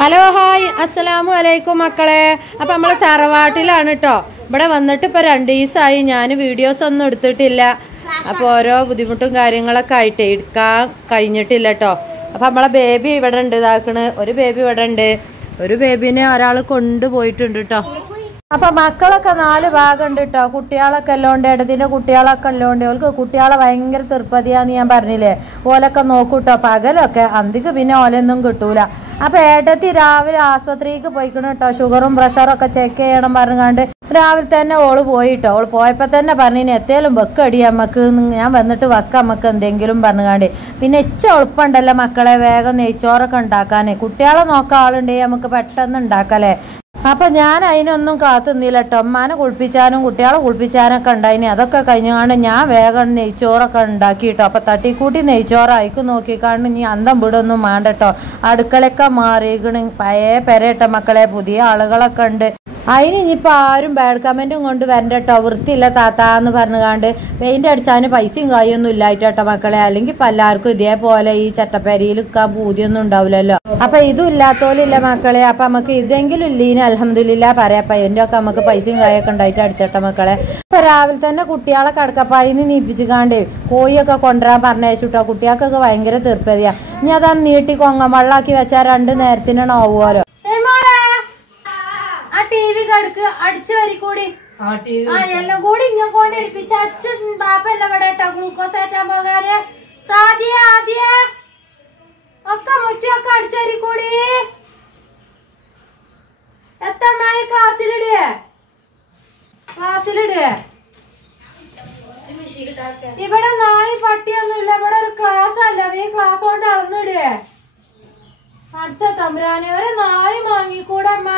Hello hi അസ്സലാമു അലൈക്കും മക്കളെ. അപ്പം നമ്മൾ തറവാട്ടിലാണ് കേട്ടോ. ഇവിടെ വന്നിട്ട് ഇപ്പോൾ 2 ദിവസമായി. ഞാൻ വീഡിയോസ് ഒന്നും എടുത്തിട്ടില്ല. അപ്പോൾ ഓരോ ബുദ്ധിമുട്ടും കാര്യങ്ങളൊക്കെ ആയിട്ട് എടുക്കാൻ കഴിഞ്ഞിട്ടില്ല കേട്ടോ. അപ്പം നമ്മളെ ബേബി ഇവിടെ ഉണ്ട്, ഇതാക്കണ്. ഒരു ബേബി ഇവിടെ ഉണ്ട്. ഒരു ബേബിനെ ഒരാൾ കൊണ്ടുപോയിട്ടുണ്ട് കേട്ടോ. അപ്പം മക്കളൊക്കെ 4 ഭാഗമുണ്ട് കേട്ടോ. കുട്ടികളൊക്കെ എല്ലോണ്ട്, ഇടതിൻ്റെ കുട്ടികളൊക്കെ എല്ലോണ്ട്. ഓൾക്ക് കുട്ടികളെ ഭയങ്കര തൃപ്പതിയാന്ന് ഞാൻ പറഞ്ഞില്ലേ. ഓലൊക്കെ നോക്കൂട്ടോ പകലൊക്കെ. അന്തിക്ക് പിന്നെ ഓലൊന്നും കിട്ടൂല. അപ്പം ഏട്ടത്തി രാവിലെ ആസ്പത്രിക്ക് പോയിക്കണം കേട്ടോ. ഷുഗറും പ്രഷറൊക്കെ ചെക്ക് ചെയ്യണം പറഞ്ഞാണ്ട് രാവിലെ തന്നെ ഓള് പോയിട്ടോ. ഓള് പോയപ്പോൾ തന്നെ പറഞ്ഞു എത്തേലും വെക്കടി അമ്മക്ക്, ഞാൻ വന്നിട്ട് വെക്കാം അമ്മക്ക് എന്തെങ്കിലും പറഞ്ഞാണ്ട്. പിന്നെ എളുപ്പമുണ്ടല്ലോ മക്കളെ, വേഗം നെയ്ച്ചോറൊക്കെ ഉണ്ടാക്കാൻ. കുട്ടികളെ നോക്കാൻ ആളുണ്ടെങ്കിൽ നമുക്ക് പെട്ടെന്ന് ഉണ്ടാക്കല്ലേ. അപ്പം ഞാൻ അതിനൊന്നും കാത്തുനിന്നില്ല കേട്ടോ. അമ്മാനെ കുളിപ്പിച്ചാനും കുട്ടികളെ കുളിപ്പിച്ചാനൊക്കെ ഉണ്ടായിന്. അതൊക്കെ കഴിഞ്ഞാണ്ട് ഞാൻ വേഗം നെയ്ച്ചോറൊക്കെ ഉണ്ടാക്കി കേട്ടോ. അപ്പം തട്ടിക്കൂട്ടി നെയ്ച്ചോറ് അയക്ക് നോക്കിക്കാണ്ട് ഇനി അന്തം വിടൊന്നും വേണ്ട കേട്ടോ. അടുക്കളയൊക്കെ മാറിയിക്കണ്, പഴയ പെരയിട്ട മക്കളെ. പുതിയ ആളുകളൊക്കെ ഉണ്ട്. അതിന് ഇനിയിപ്പോൾ ആരും ബാഡ് കമൻറ്റും കൊണ്ട് വരണ്ട കേട്ടോ. വൃത്തിയില്ല താത്താന്ന് പറഞ്ഞുകാണ്ട് പെയിൻ്റ് അടിച്ചാന് പൈസയും കായൊന്നും ഇല്ലായിട്ട് കേട്ടോ മക്കളെ. അല്ലെങ്കിൽ ഇപ്പം എല്ലാവർക്കും ഇതേപോലെ ഈ ചട്ടപ്പേരിയിൽ നിൽക്കാൻ പൂതിയൊന്നും ഉണ്ടാവില്ലല്ലോ. അപ്പം ഇതും ഇല്ലാത്തോലില്ല മക്കളെ. അപ്പം നമുക്ക് ഇതെങ്കിലും ഇല്ലീന് അൽഹംദുലില്ലാ പറയാം. അപ്പം എൻ്റെ ഒക്കെ നമുക്ക് പൈസയും കായൊക്കെ ഉണ്ടായിട്ട് അടിച്ചട്ട മക്കളെ. ഇപ്പം രാവിലെ തന്നെ കുട്ടികളെ കിടക്കപ്പായിന്ന് നീപ്പിച്ചിക്കാണ്ട് കോഴിയൊക്കെ കൊണ്ടുവരാൻ പറഞ്ഞയച്ചുട്ടോ. കുട്ടികൾക്കൊക്കെ ഭയങ്കര തീർപ്പതിയാണ്. ഇനി അതാണ് നീട്ടി കൊങ്ങ വെള്ളമാക്കി വെച്ചാൽ 2 നേരത്തിനാണ് ആവുമല്ലോ. ടിവി കടുക്ക് അടിച്ചു വരിക്കൂടി എല്ലാം കൂടി ഇങ്ങനെ കൊണ്ടിരിപ്പിച്ച അച്ഛൻ ബാപ്പല്ല ഇവിടെ കേട്ടോ. ഗ്ലൂക്കോസ് ഏറ്റാൻ പോകാന് സാധ്യ ആദ്യ ഒക്കെ മുറ്റൊക്കെ അടിച്ചു വരിക്കൂടി. എത്തമ്മായി ക്ലാസ്സിലിടേ ഇവിടെ നായി പട്ടിയൊന്നുമില്ല. ഇവിടെ ഒരു ക്ലാസ് അല്ല, ഈ ക്ലാസ് കൊണ്ട് അളന്നിടേ. അടുത്ത തമ്പുരാനെ ഒരു നായി വാങ്ങിക്കൂടെ അമ്മ.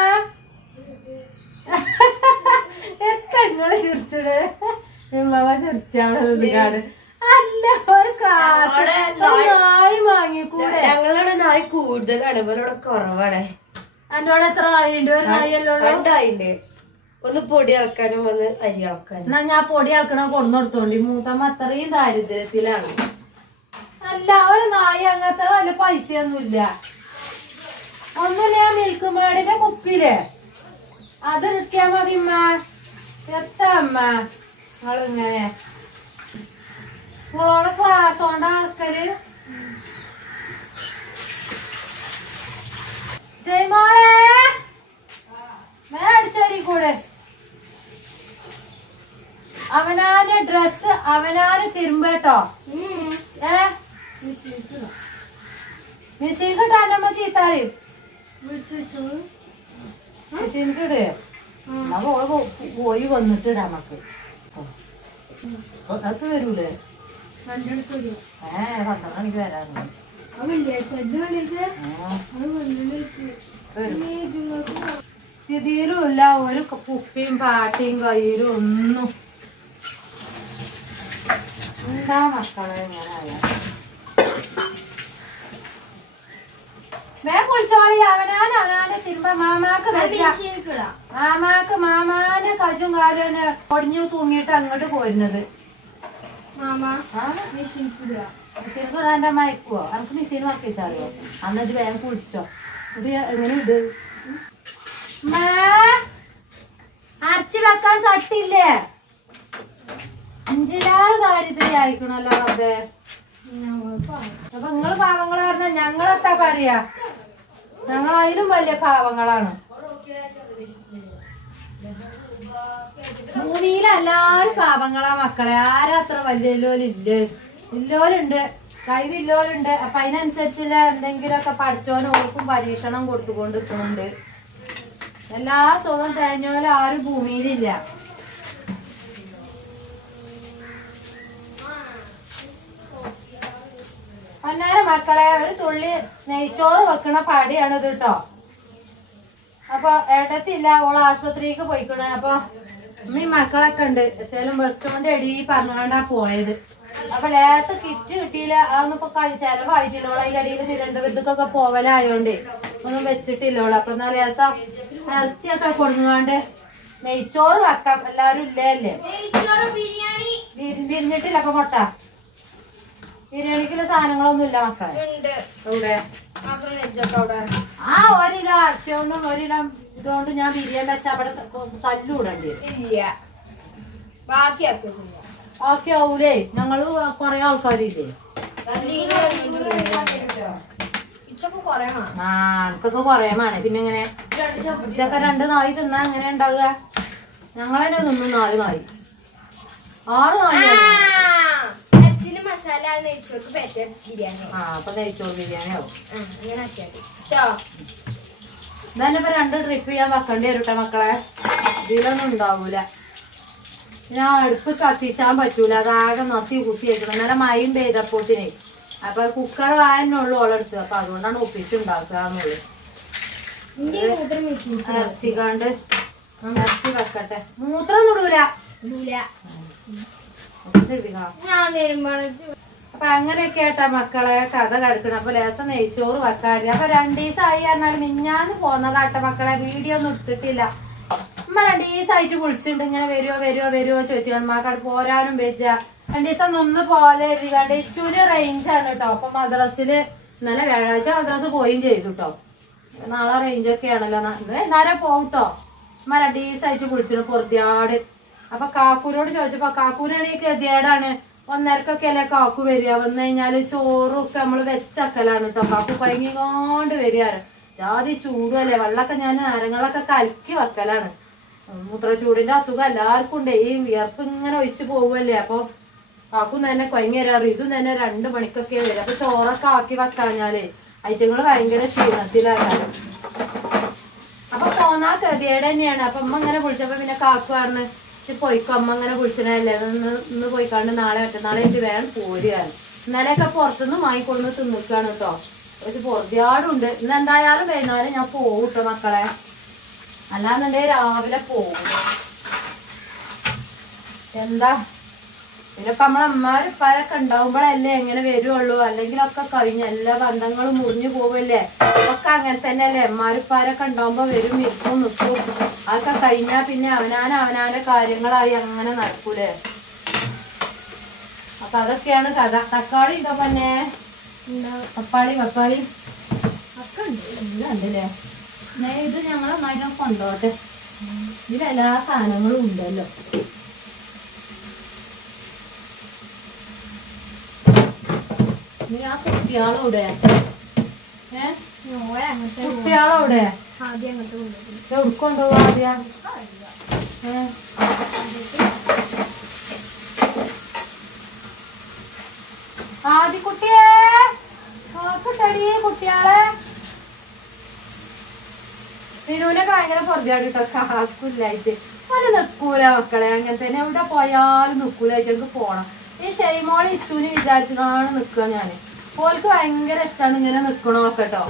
എത്തങ്ങള് ചിരിച്ചിട് ചിരിച്ചാണ്. അല്ല ഒരു ക്ലാസ് നായി വാങ്ങിക്കൂടെ. ഞങ്ങളുടെ നായി കൂടുതലാണ്, ഇവരോടെ കുറവാണ്. എന്നോട് എത്ര നായുണ്ട്? ഒരു നായല്ലോ ഉണ്ടായിണ്ട്. ഒന്ന് പൊടി അളക്കാനും ഒന്ന് അരി അളക്കാനും. എന്നാ ഞാൻ പൊടി അളക്കണ കൊടുന്നോടത്തോണ്ടി. മൂത്തമ്മ അത്രയും ദാരിദ്ര്യത്തിലാണ്. അല്ല ഒരു നായ അങ്ങനത്തെ വല്ല പൈസയൊന്നുമില്ല. ഒന്നുമില്ല, മിൽക്ക് മേടിന്റെ കുപ്പിയില് അത് ഇട്ടാ മതി അമ്മ. എത്താ അമ്മ നിങ്ങളിങ്ങനെ നിങ്ങളോടെ ക്ലാസ് കൊണ്ട് ആൾക്കാര് ജയ്മോളെ മേടിച്ചോരിക്കൂടെ. അവനാന്റെ ഡ്രസ് അവനാന് തിരുമ്പട്ടോ. മെഷീൻ കിട്ടാനമ്മ ചീത്താറിയും മെഷീൻ കിട്. പോയി വന്നിട്ട് നമുക്ക് അതൊക്കെ വരൂലേ. 12 മണിക്ക് വരാറുണ്ട്. ഇതിലുമില്ല ഒരു കുപ്പിയും പാട്ടിയും കയ്യിലും ഒന്നും. എന്താ മക്കളെ ഇങ്ങനെ വേ കുളിച്ചോളി. അവനാനെ തിരുമ്പ മാമാക്ക് മാമാനെ കജും കാലും ഒടിഞ്ഞു തൂങ്ങിയിട്ട് അങ്ങോട്ട് പോരുന്നത്. മിഷീൻക്കിടാൻ്റെ മയക്കുവോ? എനിക്ക് മിഷീൻ വർക്കിച്ചാറിയോ? അന്നിട്ട് വേഗം കുളിച്ചോ. ഇത് എങ്ങനെ ഇത് അരച്ച് വെക്കാൻ ചട്ടില്ലേ? 5 ദാരിദ്ര്യം ആയിക്കണല്ലോ റബ്ബേ. അപ്പൊ നിങ്ങള് പാവങ്ങള് പറഞ്ഞാൽ ഞങ്ങളെത്താ പറയാ? ഞങ്ങൾ അതിലും വലിയ പാവങ്ങളാണ്. ഭൂമിയിലെല്ലാരും പാവങ്ങളാ മക്കളെ. ആരാ അത്ര വലിയ ഇല്ലോലുണ്ട്, കഴിവില്ലോലുണ്ട്. അപ്പൊ അതിനനുസരിച്ചുള്ള എന്തെങ്കിലുമൊക്കെ പഠിച്ചോനും ഓർക്കും പരീക്ഷണം കൊടുത്തുകൊണ്ടിരിക്കുന്നുണ്ട്. എല്ലാ സുഖം തേഞ്ഞോലും ആരും ഭൂമിയിലില്ല. അന്നേരം മക്കളെ ഒരു തുള്ളി നെയ്ച്ചോറ് വെക്കണ പടിയാണിത് കേട്ടോ. അപ്പൊ ഏട്ടത്തില്ല, ഓള് ആശുപത്രിക്ക് പോയിക്കണേ. അപ്പൊ ഈ മക്കളൊക്കെ ഉണ്ട്. എന്തേലും വെച്ചോണ്ട് എടി പറഞ്ഞുകൊണ്ടാ പോയത്. അപ്പൊ ലേസ് കിറ്റ് കിട്ടിയില്ല. അതൊന്നും ഇപ്പൊ ചെലവായിട്ടില്ല. ഓള് അതിന്റെ അടിയിൽ തിരുവനന്തപുരത്തേക്കൊക്കെ പോവലായോണ്ട് ഒന്നും വെച്ചിട്ടില്ലോള്. അപ്പൊ എന്നാ ലേസ ഇറച്ചിയൊക്കെ കൊടുങ്ങാണ്ട് നെയ്ച്ചോറ് വെക്കാം. എല്ലാരും ഇല്ലേ അല്ലേ? വിരിഞ്ഞിട്ടില്ല. അപ്പൊ മുട്ട ബിരിയാണിക്കുള്ള സാധനങ്ങളൊന്നും ഇല്ല മക്കളെ. ആ 1 കിലോ അരച്ചോണ്ടും ഒരിടം ഇതുകൊണ്ട് ഞാൻ ബിരിയാണി വെച്ചാൽ അവിടെ തല്ലൂടണ്ടി ഇല്ല ബാക്കിയാക്കോ ഓക്കെ ആവൂലേ ഞങ്ങള് കൊറേ ആൾക്കാരില്ലേ ആ എനിക്കൊക്കെ കൊറേ വേണേ പിന്നെ എങ്ങനെ ഉച്ചക്ക് 2 നായി തിന്നാ എങ്ങനെ ഉണ്ടാവുക ഞങ്ങളെന്നെ തിന്നു 4 നായി 6 നായി മസാല നെയ്ച്ചോർക്ക് ബിരിയാണി അപ്പൊ നെയ്ച്ചോറ് ബിരിയാണി ആവും ഇങ്ങനെ ഇതന്നെ ഇപ്പൊ 2 ട്രിപ്പ് ചെയ്യാൻ വെക്കേണ്ടി വരട്ടെ മക്കളെ ഇതിലൊന്നും ഉണ്ടാവൂല ഞാൻ അടുപ്പ് കത്തിച്ചാൻ പറ്റൂല അതാകെ നസി കുത്തി വെക്കണം ഇന്നലെ മയും പെയ്തപ്പോത്തിനെ അപ്പൊ കുക്കർ വായനുള്ളൂ ഓളെടുത്ത് അപ്പൊ അതുകൊണ്ടാണ് ഒപ്പിച്ചുണ്ടാക്കാന്നുള്ളു ഇറച്ചിക്കാണ്ട് ഇറച്ചി വെക്കട്ടെ മൂത്രം ഇടൂല അപ്പൊ അങ്ങനെയൊക്കെ ആയിട്ടാ മക്കളെ കഥ കിടക്കണം അപ്പൊ ലേസം നെയ്ച്ചോറ് വെക്കാറില്ല അപ്പൊ 2 ദിവസമായി പറഞ്ഞാൽ മിഞ്ഞാന്ന് പോന്നതാട്ട മക്കളെ വീഡിയോ ഒന്നും എടുത്തിട്ടില്ല അമ്മ 2 ദിവസമായിട്ട് വിളിച്ചിട്ടുണ്ട് ഇങ്ങനെ വരുവോ ചോദിച്ചു അമ്മക്കാട് പോരാനും വെച്ച 2 ദിവസം നിന്ന് പോലെ ഇച്ചൂര് റേഞ്ചാണ് കേട്ടോ അപ്പൊ മദ്രസില് ഇന്നലെ വ്യാഴാഴ്ച മദ്രസ് പോയും ചെയ്തു കേട്ടോ നാളെ റേഞ്ചൊക്കെ ആണല്ലോ എന്നാലും പോട്ടോ അമ്മ 2 ദിവസമായിട്ട് വിളിച്ചിട്ട് പൊറുതിയാട് അപ്പൊ കാക്കൂരോട് ചോദിച്ചപ്പോ കാക്കൂരാണെങ്കിൽ ഗതിയേടാണ് 1:30 അല്ലേ കാക്കു വരിക വന്നു കഴിഞ്ഞാല് ചോറും ഒക്കെ നമ്മള് വെച്ചക്കലാണ് കേട്ടോ കാക്കു പയങ്ങിക്കൊണ്ട് വരികയാണ് ജാതി ചൂടുമല്ലേ വെള്ളമൊക്കെ ഞാൻ നാരങ്ങളൊക്കെ കലക്കി വെക്കലാണ് മൂത്രച്ചൂടിന്റെ അസുഖം എല്ലാവർക്കും ഉണ്ട് ഈ വിയർപ്പ് ഇങ്ങനെ ഒഴിച്ചു പോവല്ലേ അപ്പൊ കാക്കും തന്നെ കൊയങ്ങി വരാറ് ഇതും തന്നെ 2 മണിക്കൊക്കെ വരും അപ്പൊ ചോറൊക്കെ ആക്കി വെക്കാഞ്ഞാലേ ഐറ്റങ്ങള് ഭയങ്കര ക്ഷീണത്തിലാണ് അപ്പൊ പോന്നാ ഗതിയേട് തന്നെയാണ് അപ്പൊ അമ്മ ഇങ്ങനെ വിളിച്ചപ്പോ പിന്നെ കാക്കു പറഞ്ഞ് പോയിക്കോ അമ്മ ഇങ്ങനെ വിളിച്ചനല്ലേ ഇന്ന് പോയിക്കാണ്ട് നാളെ മറ്റന്നാളെ എനിക്ക് വേണം പോരുകയാണ് ഇന്നലെയൊക്കെ പുറത്തുനിന്ന് വാങ്ങിക്കൊണ്ടു തിന്നിക്കാണ് കേട്ടോ പക്ഷെ പൊറുതിയാടുണ്ട് ഇന്ന് എന്തായാലും വൈകുന്നേരം ഞാൻ പോകും കേട്ടോ മക്കളെ അല്ലാന്നുണ്ടെങ്കിൽ രാവിലെ പോകും എന്താ പിന്നെ ഇപ്പൊ നമ്മളമ്മാരിപ്പാരൊക്കെ ഉണ്ടാവുമ്പോഴല്ലേ എങ്ങനെ വരുവുള്ളൂ അല്ലെങ്കിലൊക്കെ കഴിഞ്ഞ എല്ലാ ബന്ധങ്ങളും മുറിഞ്ഞു പോവല്ലേ ഒക്കെ അങ്ങനെ തന്നെയല്ലേ അമ്മാരിപ്പാരൊക്കെ ഉണ്ടാവുമ്പോ വരും ഇരിക്കും നിൽക്കും അതൊക്കെ കഴിഞ്ഞാ പിന്നെ അവനാന്റെ കാര്യങ്ങളായി അങ്ങനെ നടക്കൂലേ അപ്പൊ അതൊക്കെയാണ് കഥ തക്കാളി ഉണ്ടോ പിന്നെ പപ്പാളി ഒക്കെ ഉണ്ടല്ലേ ഇത് ഞങ്ങൾ നന്നായിട്ട് കൊണ്ടോട്ടെ ഇതിലെല്ലാ സാധനങ്ങളും ഉണ്ടല്ലോ ആ കുട്ടിയാളോടെ കുട്ടിയാളോടെ എവിടെക്കൊണ്ടുപോവാ ആദ്യം ആദ്യക്കുട്ടിയെ നോക്കട്ടടി കുട്ടിയാളെ വിനുവിനെ ഭയങ്കര പൊറുതിയാടി കേട്ടോ കാക്കില്ലായിട്ട് അത് നിക്കൂല മക്കളെ അങ്ങനെ തന്നെ എവിടെ പോയാലും നിക്കൂലായിട്ട് എനിക്ക് പോണം ഈ ഷെയ്മോളെ ഇച്ചൂന് വിചാരിച്ചാണ് നിക്കുക ഞാന് ഓൾക്ക് ഭയങ്കര ഇഷ്ടമാണ് ഇങ്ങനെ നിക്കണോക്കെ കേട്ടോ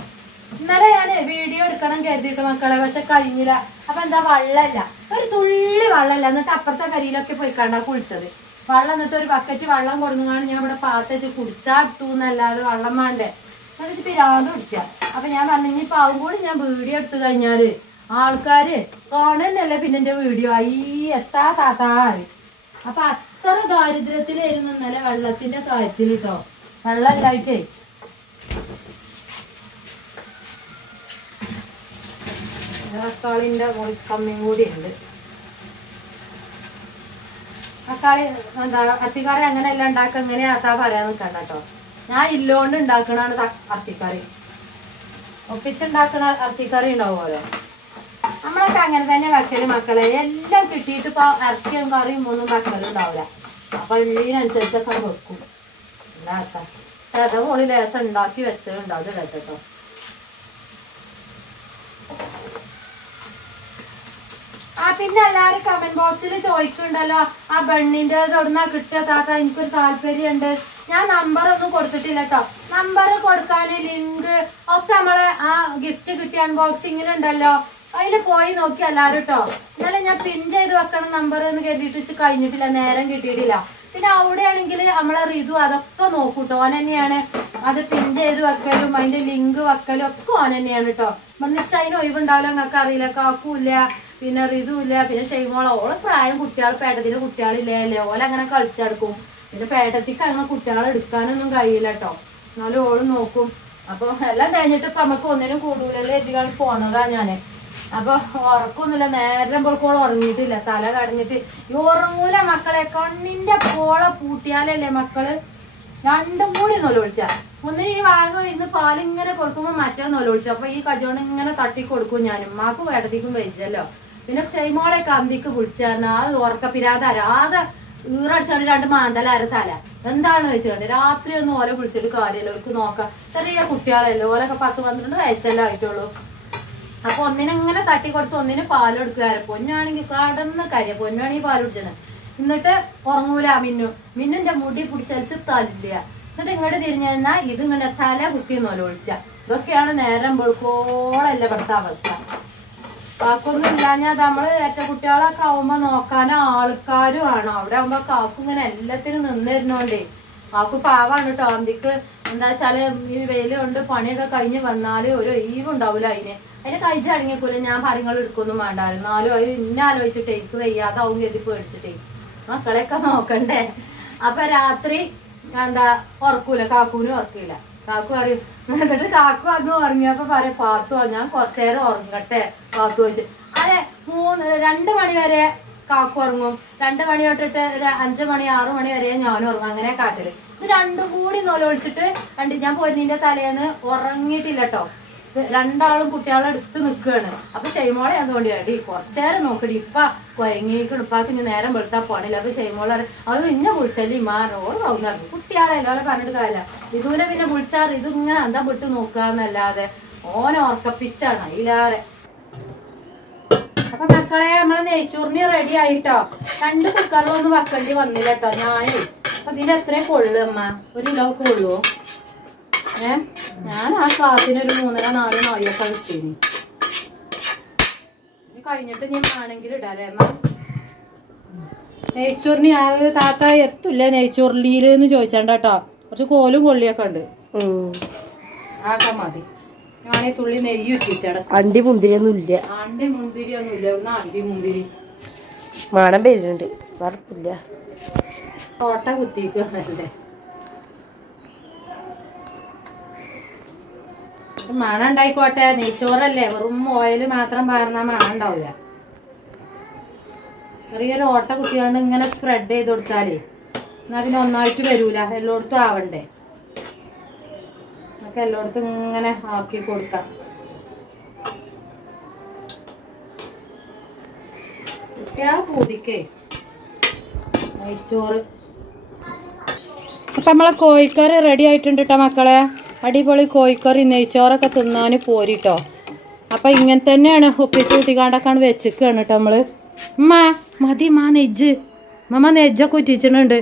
ഇന്നലെ ഞാന് വീഡിയോ എടുക്കണം കരുതിയിട്ട് മക്കളെ പക്ഷെ കഴിഞ്ഞില്ല അപ്പൊ എന്താ വെള്ളമില്ല ഒരു തുള്ളി വെള്ളമില്ല എന്നിട്ട് അപ്പുറത്തെ കരിയിലൊക്കെ പോയിക്കാണ്ടാ കുളിച്ചത് വെള്ളം എന്നിട്ട് ഒരു ബക്കറ്റ് വെള്ളം കൊടുങ്ങാണ് ഞാൻ ഇവിടെ പാത്തേച്ച് കുടിച്ചാട്ടു എന്നല്ലാതെ വെള്ളം വേണ്ടേ എന്നിട്ട് പിരാന്ത് കുടിച്ചാ അപ്പൊ ഞാൻ പറഞ്ഞു ഇനി പാവും കൂടി ഞാൻ വീഡിയോ എടുത്തു കഴിഞ്ഞാല് ആൾക്കാര് കാണന്നല്ലേ പിന്നെ എന്റെ വീഡിയോ എത്താ താത്താറി അപ്പൊ അത്ര ദാരിദ്ര്യത്തിലായിരുന്നു ഇന്നലെ വെള്ളത്തിന്റെ കാര്യത്തിൽ കേട്ടോ വെള്ളമില്ലായിട്ടേ തക്കാളിന്റെ കമ്മിയും കൂടി ഉണ്ട് തക്കാളി എന്താ അത്തിക്കറി അങ്ങനെയല്ല ഉണ്ടാക്കുക എങ്ങനെയാത്താ പറയാൻ നിൽക്കണ്ട കേട്ടോ ഞാൻ ഇല്ലോണ്ട് ഉണ്ടാക്കണാണ് അത്തിക്കറി ഒപ്പിച്ചുണ്ടാക്കണ അത്തിക്കറി ഉണ്ടാവുമല്ലോ നമ്മളൊക്കെ അങ്ങനെ തന്നെ വെക്കല് മക്കളെ എല്ലാം കിട്ടിയിട്ട് ഇപ്പൊ ഇറച്ചിയും കറിയും ഒന്നും വെക്കലുണ്ടാവില്ല അപ്പൊ ഇതിനനുസരിച്ചൊക്കെ വെക്കും ഉണ്ടാക്കാം ചതവോളി ലേസം ഉണ്ടാക്കി വെച്ചതുണ്ടാവും കേട്ടോ പിന്നെ എല്ലാരും കമന്റ് ബോക്സിൽ ചോദിക്കുന്നുണ്ടല്ലോ ആ ബണ്ണിന്റെ തൊടുന്ന കിട്ടിയ താത്ത എനിക്കൊരു താല്പര്യമുണ്ട് ഞാൻ നമ്പർ ഒന്നും കൊടുത്തിട്ടില്ല കേട്ടോ നമ്പർ കൊടുക്കാന് ലിങ്ക് ഒക്കെ നമ്മളെ ആ ഗിഫ്റ്റ് കിട്ടിയ അൺബോക്സിങ്ങിലുണ്ടല്ലോ അതില് പോയി നോക്കി എല്ലാരും കേട്ടോ ഇന്നലെ ഞാൻ പിൻ ചെയ്ത് വെക്കണം നമ്പർ എന്ന് കരുതിയിട്ട് വെച്ച് കഴിഞ്ഞിട്ടില്ല നേരം കിട്ടിയിട്ടില്ല പിന്നെ അവിടെയാണെങ്കിൽ നമ്മളെ റിതു അതൊക്കെ നോക്കൂട്ടോ ഓൻ തന്നെയാണ് അത് പിൻ ചെയ്ത് വെക്കലും അതിന്റെ ലിങ്ക് വെക്കലും ഒക്കെ ഓൻ തന്നെയാണ് കേട്ടോ മണ്ണിച്ച് അതിന് ഒഴിവുണ്ടാവില്ല നിങ്ങൾക്ക് അറിയില്ല കാക്കൂല്ല പിന്നെ റിതുല്ല പിന്നെ ഷെയ്മോള ഓളെ പ്രായം കുട്ടികൾ പേട്ടത്തിന്റെ കുട്ടികളില്ലേ അല്ലേ ഓലങ്ങനെ കളിച്ചെടുക്കും പിന്നെ പേട്ടത്തിക്ക് അങ്ങനെ കുട്ടികളെ എടുക്കാനൊന്നും കഴിയില്ല കേട്ടോ എന്നാലും ഓള് നോക്കും അപ്പൊ എല്ലാം കഴിഞ്ഞിട്ട് ഇപ്പൊ നമുക്ക് ഒന്നിനും കൂടുതലല്ലേ എത്തിക്കാണ്ട് പോന്നതാ ഞാന്. അപ്പൊ ഉറക്കൊന്നുമില്ല, നേരം പോൾക്കോളം ഉറങ്ങിയിട്ടില്ല, തല കടഞ്ഞിട്ട് ഉറങ്ങൂല മക്കളെ. കണ്ണിന്റെ പോള പൂട്ടിയാലല്ലേ മക്കള് രണ്ടും കൂടി നൊലൊളിച്ച. ഒന്ന് ഈ ഭാഗം ഇരുന്ന് പാലിങ്ങനെ കൊടുക്കുമ്പോ മറ്റേ നൊലൊളിച്ചു. അപ്പൊ ഈ കജോണ്ട് ഇങ്ങനെ തട്ടി കൊടുക്കും ഞാൻ. ഉമ്മാക്കും വേടത്തിക്കും വെച്ചല്ലോ. പിന്നെ ഷൈമോളെ കന്തിക്ക് വിളിച്ചായിരുന്നു. അത് ഉറക്കപ്പിരാതാര ആകെ ഈറടിച്ചാണ് 2 മാന്തലാര തല. എന്താണ് വെച്ചുകൊണ്ട് രാത്രി ഒന്നും ഓലെ വിളിച്ചിട്ട് കാര്യമല്ലോ, അവർക്ക് നോക്കാം. ചെറിയ കുട്ടികളല്ലോ, ഓലൊക്കെ 10-12 വയസ്സല്ലേ ആയിട്ടുള്ളൂ. അപ്പൊ ഒന്നിനെങ്ങനെ തട്ടി കൊടുത്ത് ഒന്നിന് പാലെടുക്കാറ്. പൊന്നാണെങ്കിൽ കടന്ന് കരിയ, പൊന്നാണെങ്കിൽ പാൽ കുടിച്ചത്. എന്നിട്ട് ഉറങ്ങൂല മിന്നുന്റെ മുടി പിടിച്ചലിച്ച് തലില്ല. എന്നിട്ട് ഇങ്ങോട്ട് തിരിഞ്ഞാ ഇത് ഇങ്ങനെ തല കുത്തി നൊലൊളിച്ച. ഇതൊക്കെയാണ് നേരം വെളുക്കോളല്ല ഇവിടുത്തെ അവസ്ഥ. കാക്കൊന്നും ഇല്ലാഞ്ഞാൽ നമ്മള് ഏറ്റ കുട്ടികളൊക്കെ ആവുമ്പോ നോക്കാൻ ആൾക്കാരും ആണ്. അവിടെ ആവുമ്പോ കാക്കു ഇങ്ങനെ എല്ലാത്തിനും നിന്നിരുന്നോണ്ടേ കാക്കു പാവാണ് കേട്ടോ. അന്തിക്ക് എന്താ വെച്ചാല് ഈ വെയില് കൊണ്ട് പണിയൊക്കെ കഴിഞ്ഞ് വന്നാല് ഒരു ഈവുണ്ടാവൂല. അതിന് കഴിച്ച് അടങ്ങിക്കൂല. ഞാൻ കാര്യങ്ങൾ എടുക്കൊന്നും വേണ്ടായിരുന്നു. എന്നാലും അത് ഇന്നെ ആലോചിച്ചിട്ടേ എനിക്ക് വയ്യാതാവും കരുതി പേടിച്ചിട്ടേ മക്കളെയൊക്കെ നോക്കണ്ടേ. അപ്പൊ രാത്രി എന്താ ഉറക്കൂല, കാക്കൂനും ഉറക്കില്ല. കാക്കു പറയും. എന്നിട്ട് കാക്കു അന്ന് ഉറങ്ങിയപ്പോ പറയും പാത്തു ഞാൻ കുറച്ചേരം ഉറങ്ങട്ടെ പാത്തു വെച്ച്. അതെ 2 മണി വരെ കാക്കു ഉറങ്ങും. 2 മണി തൊട്ടിട്ട് 5 മണി 6 മണി വരെ ഞാനും ഉറങ്ങും. അങ്ങനെ കാട്ടില് ഇത് രണ്ടും കൂടി നൊലൊളിച്ചിട്ട് ഞാൻ പൊന്നിന്റെ തലേന്ന് ഉറങ്ങിയിട്ടില്ല കേട്ടോ. 2 കുട്ടികളെ എടുത്ത് നിൽക്കുകയാണ്. അപ്പൊ ഷൈമോളെ അതുകൊണ്ടാടി കുറച്ചേരം നോക്കടി ഇപ്പ കൊയങ്ങിക്കണ്. ഇപ്പാക്ക് ഇനി നേരം വെളുത്താ പോണില്ല. അപ്പൊ ഷൈമോളെ അത് ഇന്നെ വിളിച്ചാല് ഇമാരോട് തോന്നാറുണ്ട്. കുട്ടികളെ എല്ലാവരും പറഞ്ഞിട്ട് കാര്യമില്ല. ഇതുപോലെ പിന്നെ വിളിച്ചാറ് ഇതിങ്ങനെ അന്തം വിട്ട് നോക്കാന്നല്ലാതെ ഓനെ ഉറക്കപ്പിച്ചാണ് അതിലാറെ. അപ്പൊ മക്കളെ നമ്മളെ നെയ്ച്ചോറിന് റെഡി ആയിട്ടോ. 2 കുക്കറിലൊന്നും വെക്കേണ്ടി വന്നില്ല കേട്ടോ ഞാനേ. അപ്പൊ ഇതിന് എത്രയും കൊള്ളു അമ്മ? 1 കിലോ കൊള്ളുവോ? ഞാൻ ആ ക്ലാസ്സിന് ഒരു 3-4 നായൊക്കെ കിട്ടീനി. കഴിഞ്ഞിട്ട് ഞാൻ ആണെങ്കിൽ ഇടാലേ അമ്മ. നെയ്ച്ചോറിന് താത്ത എത്തില്ല നെയ്ച്ചോറിലെന്ന് ചോദിച്ചണ്ട കേട്ടോ. കുറച്ച് കോലും കൊള്ളിയൊക്കെ ഉണ്ട്. ആക്കാൻ മതി. ഞാനീ തുള്ളി നെയ്യ് ഇട്ടിച്ചട. അണ്ടി മുന്തിരിയൊന്നും ഇല്ല. അണ്ടി മുന്തിരി ഒന്നും ഇല്ല. ഒന്ന് അണ്ടി മുന്തിരി മണം വരുന്നുണ്ട്. വറുപ്പില്ല. കോട്ട കുത്തിക്കല്ലേ. മണം ഉണ്ടായിക്കോട്ടെ. നെയ്ച്ചോറല്ലേ, വെറും ഓയില് മാത്രം പാർന്നാ മണം ഉണ്ടാവില്ല. ചെറിയൊരു ഓട്ട കുത്തിയാണ്ട് ഇങ്ങനെ സ്പ്രെഡ് ചെയ്ത് കൊടുത്താലേ എന്നാ പിന്നെ ഒന്നായിട്ട് വരൂല. എല്ലായിടത്തും ആവണ്ടേ. നമുക്ക് എല്ലായിടത്തും ഇങ്ങനെ ആക്കി കൊടുക്കാം. പൂതിക്കേ നെയ്ച്ചോറ്. അപ്പൊ നമ്മളെ കോഴിക്കറി റെഡി ആയിട്ടുണ്ട് കേട്ടോ മക്കളെ. അടിപൊളി കോഴിക്കറി നെയ്ച്ചോറൊക്കെ തിന്നാൻ പോരിട്ടോ. അപ്പൊ ഇങ്ങനെ തന്നെയാണ് ഒപ്പിച്ച് കൂട്ടിക്കാണ്ടൊക്കെയാണ് വെച്ചിക്കാണ് കേട്ടോ നമ്മള്. മതി നെജ്ജ് മമ്മ നെജ്ജൊക്കെ ഉറ്റിച്ചിട്ടുണ്ട്.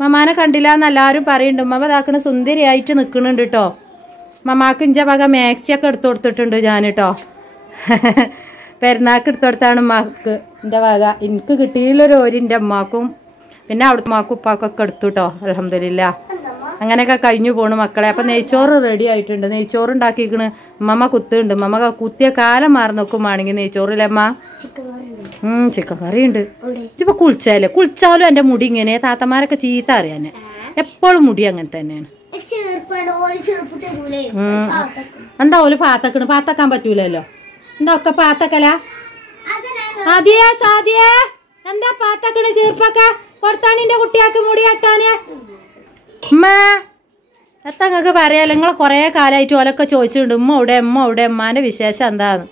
മമ്മാനെ കണ്ടില്ല എന്ന് എല്ലാവരും പറയുന്നുണ്ട്. മമ്മ ഇതാക്കണ സുന്ദരിയായിട്ട് നിൽക്കുന്നുണ്ട് കേട്ടോ. മമ്മാക്ക് ഇഞ്ച വക മാക്സിയൊക്കെ എടുത്തു കൊടുത്തിട്ടുണ്ട് ഞാൻ കേട്ടോ. പെരുന്നാൾക്ക് എടുത്തു കൊടുത്താണ് ഉമ്മാക്ക് എൻ്റെ വക. എനിക്ക് കിട്ടിയില്ലൊരു എൻ്റെ അമ്മാക്കും പിന്നെ അവിടുത്തെ ഉമ്മാക്കും ഉപ്പാക്കൊക്കെ എടുത്തു കേട്ടോ. അൽഹംദുലില്ലാ. അങ്ങനെയൊക്കെ കഴിഞ്ഞു പോണു മക്കളെ. അപ്പൊ നെയ്ച്ചോറ് റെഡി ആയിട്ടുണ്ട്. നെയ്ച്ചോറ് ഉണ്ടാക്കിക്കണ്. ഉമ്മ കുത്തുണ്ട്. ഉമ്മ കുത്തിയ കാലം മാറി നോക്കുമ്പോണെങ്കിൽ നെയ്ച്ചോറില്ലേ അമ്മ? ചിക്കൻ കറി ഉണ്ട്. ഇപ്പൊ കുളിച്ചാലേ കുളിച്ചാലും എന്റെ മുടി ഇങ്ങനെ താത്തമാരൊക്കെ ചീത്ത അറിയാനെ. എപ്പോഴും മുടി അങ്ങനെ തന്നെയാണ്. എന്താ ഓല് പാത്തക്കണ്? പാത്തക്കാൻ പറ്റൂലല്ലോ. എന്താ ഒക്കെ പാത്തക്കല? അതെയാ സാദിയാ എന്താ പാത്തക്കണ്? ചീർപ്പൊക്കെ കൊടുത്താണിന്റെ കുട്ടിയാക്ക് മുടി കെട്ടാന്. ഉമ്മ എത്തങ്ങൾക്ക് പറയാലോ. നിങ്ങൾ കൊറേ കാലമായിട്ട് ഓലൊക്കെ ചോദിച്ചിട്ടുണ്ട് ഉമ്മ ഇവിടെ ഉമ്മാന്റെ വിശേഷം എന്താന്ന്.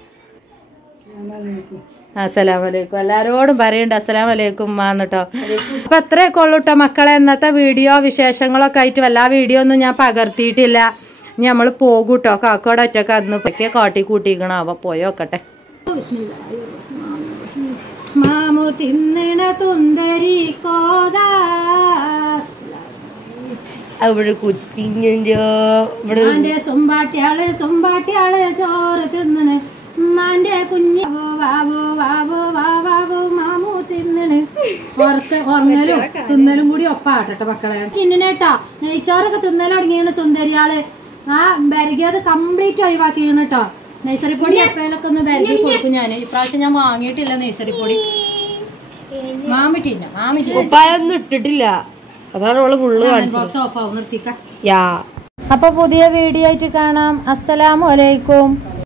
അസ്സലാമലൈക്കും. എല്ലാരോടും പറയുന്നുണ്ട് അസ്സലാമലൈക്കും ഉമ്മ എന്നിട്ടോ. അപ്പൊ അത്രയൊക്കെ ഉള്ളു കേട്ടോ മക്കളെ ഇന്നത്തെ വീഡിയോ. വിശേഷങ്ങളൊക്കെ ആയിട്ട് വല്ല വീഡിയോ ഒന്നും ഞാൻ പകർത്തിയിട്ടില്ല. ഇനി നമ്മള് പോകൂട്ടോ. കാക്കോടെ ഒറ്റക്ക് അന്ന് പറ്റിയ കാട്ടി കൂട്ടിക്കണോ അവ പോയോക്കട്ടെ. മാമു തിന്നണ സുന്ദരി കോതാ അവിടെ സുമ്പാട്ടിയാള് ചോറ് തിന്നണ്. ഉമ്മാന്റെ കുഞ്ഞ് മാമു തിന്നണ്. ഉറങ്ങലും തിന്നലും കൂടി ഒപ്പാട്ടെ മക്കളെ. ചിന്നേട്ടാ നെയ്ച്ചോറൊക്കെ തിന്നലും തുടങ്ങിയാണ് സുന്ദരിയാള്. ആ ബരകിയത് കംപ്ലീറ്റ് ഒഴിവാക്കിയാണ് കേട്ടോ. നൈസറിപ്പൊടി എപ്പോഴേലൊക്കെ ഒന്ന് ബരകി കൊടുക്കും ഞാൻ. ഇപ്രാവശ്യം ഞാൻ വാങ്ങിയിട്ടില്ല നൈസറിപ്പൊടി. മാമിട്ടില്ല ഇട്ടിട്ടില്ല. അതാണ് ഓള് ഫുള്ള് ബോക്സ് ഓഫ് ആവും. നിർത്തിക്ക. അപ്പോൾ പുതിയ വീഡിയോ ആയിട്ട് കാണാം. അസ്സലാമു അലൈക്കും.